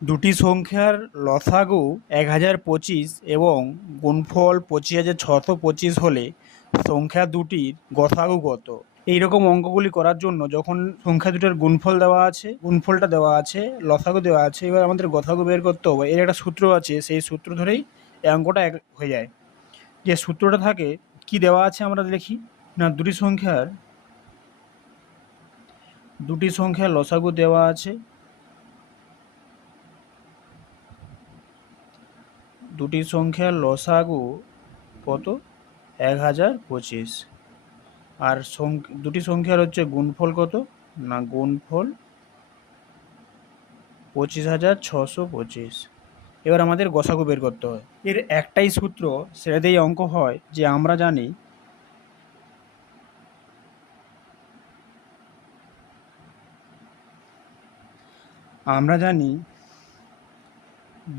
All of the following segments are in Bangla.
দুটি সংখ্যার লসাগু 1025 এবং গুণফল 25625 হলে সংখ্যা দুটির গসাগু কত? এইরকম অঙ্কগুলি করার জন্য যখন সংখ্যা দুটোর গুণফল দেওয়া আছে, গুণফলটা দেওয়া আছে, লসাগু দেওয়া আছে, এবার আমাদের গসাগু বের করতে হবে। এর একটা সূত্র আছে, সেই সূত্র ধরেই এই অঙ্কটা হয়ে যায়। যে সূত্রটা থাকে কি দেওয়া আছে আমরা দেখি না, দুটি সংখ্যার লসাগু দেওয়া আছে, দুটি সংখ্যার লসাগু কত? 1025। আর দুটি সংখ্যার হচ্ছে গুণফল কত? না, গুণফল 25,625। এবার আমাদের গসাগু বের করতে হয়। এর একটাই সূত্র, সেটা দিয়েই অঙ্ক হয়, যে আমরা জানি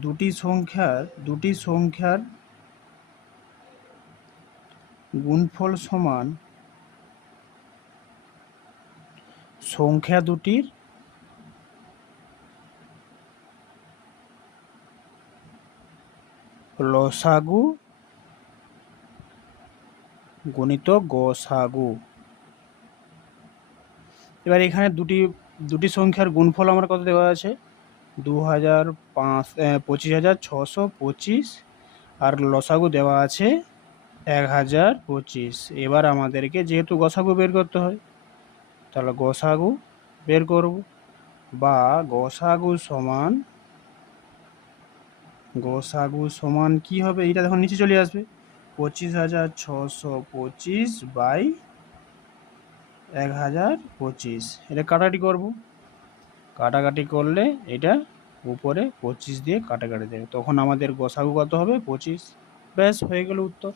দুটি সংখ্যার গুণফল সমান সংখ্যা দুটির লসাগু গুণিত গসাগু। এবার এখানে দুটি সংখ্যার গুণফল আমার কত দেওয়া আছে? 25,625, আর লসাগু দেওয়া আছে 1025। এবার আমাদেরকে যেহেতু গসাগু বের করতে হয়, তাহলে গসাগু বের করব, বা গসাগু সমান কি হবে? এইটা দেখুন নিচে চলে আসবে, 25,625 বাই 1025। এটা কাটাকাটি করব, কাটাকাটি করলে এটা উপরে 25 দিয়ে কাটাকাটি দেবে, তখন আমাদের গসাগু কত হবে? 25। ব্যাস, হয়ে গেল উত্তর।